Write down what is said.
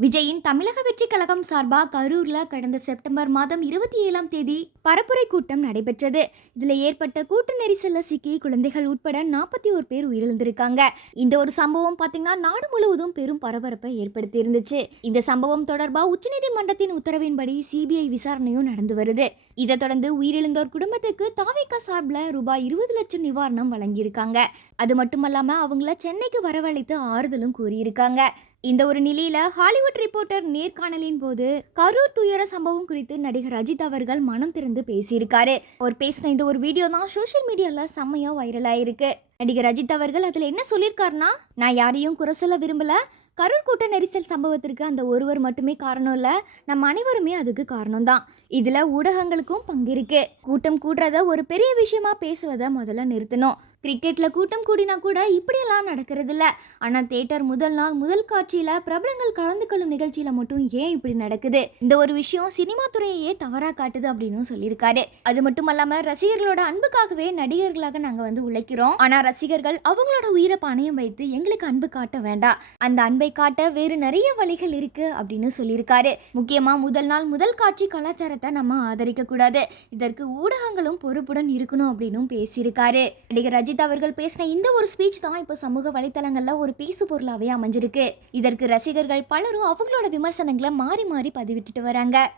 விஜயின் தமிழக வெற்றி கழகம் சார்பாக கரூர்ல கடந்த செப்டம்பர் மாதம் இருபத்தி ஏழாம் தேதி பரப்புரை கூட்டம் நடைபெற்றது. இதுல ஏற்பட்ட கூட்ட நெரிசல்ல சிக்கி குழந்தைகள் உட்பட நாற்பத்தி ஒரு பேர் உயிரிழந்திருக்காங்க. இந்த ஒரு சம்பவம் பாத்தீங்கன்னா நாடு முழுவதும் பெரும் பரபரப்பை ஏற்படுத்தி இருந்துச்சு இந்த சம்பவம் தொடர்பாக உச்சநீதிமன்றத்தின் உத்தரவின்படி சிபிஐ விசாரணையும் நடந்து வருது. இதை தொடர்ந்து உயிரிழந்தோர் குடும்பத்துக்கு தாவேக்கா சார்பில் ரூபாய் இருபது லட்சம் நிவாரணம் வழங்கியிருக்காங்க. அது மட்டுமல்லாமல் அவங்கள சென்னைக்கு வரவழைத்து ஆறுதலும் கூறியிருக்காங்க. இந்த ஒரு நிலையில ஹாலிவுட் ரிப்போர்ட்டர் நேர்காணலின் போது கரூர் துயர சம்பவம் குறித்து நடிகர் அஜித் அவர்கள் மனம் திறந்து பேசியிருக்காரு. அவர் பேசின இந்த ஒரு வீடியோ தான் சோஷியல் மீடியால செம்மையா வைரல் ஆயிருக்கு. நடிகர் அஜித் அவர்கள் அதுல என்ன சொல்லியிருக்காருன்னா நான் யாரையும் குறை சொல்ல விரும்பல. கரூர் கூட்ட நெரிசல் சம்பவத்திற்கு அந்த ஒருவர் மட்டுமே காரணம் இல்ல நம்ம அனைவருமே அதுக்கு காரணம் தான். இதுல ஊடகங்களுக்கும் பங்கு இருக்கு. கூட்டம் கூடுறத ஒரு பெரிய விஷயமா பேசுவதை முதல்ல நிறுத்தணும். கிரிக்கெட்ல கூட்டம் கூடினா கூட இப்படியெல்லாம் நடக்கிறது ஆனால் தேட்டர் முதல் நாள் முதல் காட்சியில் பிரபலங்கள் கலந்து கொள்ளும் நிகழ்ச்சியில மட்டும் ஏன் இப்படி நடக்குது? இந்த ஒரு விஷயம் சினிமா துறையையே தவறாக காட்டுது அப்படின்னு சொல்லியிருக்காரு. அது மட்டும் இல்லாமல் ரசிகர்களோட அன்புக்காகவே நடிகர்களாக நாங்கள் வந்து உழைக்கிறோம். ஆனால் ரசிகர்கள் அவங்களோட உயிரை பணயம் வைத்து எங்களுக்கு அன்பு காட்ட வேண்டாம். அந்த அன்பை காட்ட வேறு நிறைய வழிகள் இருக்கு அப்படின்னு சொல்லியிருக்காரு. முக்கியமா முதல் நாள் முதல் காட்சி கலாச்சாரத்தை நம்ம ஆதரிக்க கூடாது இதற்கு ஊடகங்களும் பொறுப்புடன் இருக்கணும் அப்படின்னும் பேசியிருக்காரு. நடிகர் அஜித் அவர்கள் பேசின இந்த ஒரு ஸ்பீச் தான் இப்போ சமூக வலைத்தளங்கள்ல ஒரு பேசு பொருளாவே அமைஞ்சிருக்கு. இதற்கு ரசிகர்கள் பலரும் அவங்களோட விமர்சனங்களை மாறி மாறி பதிவிட்டுட்டு வராங்க.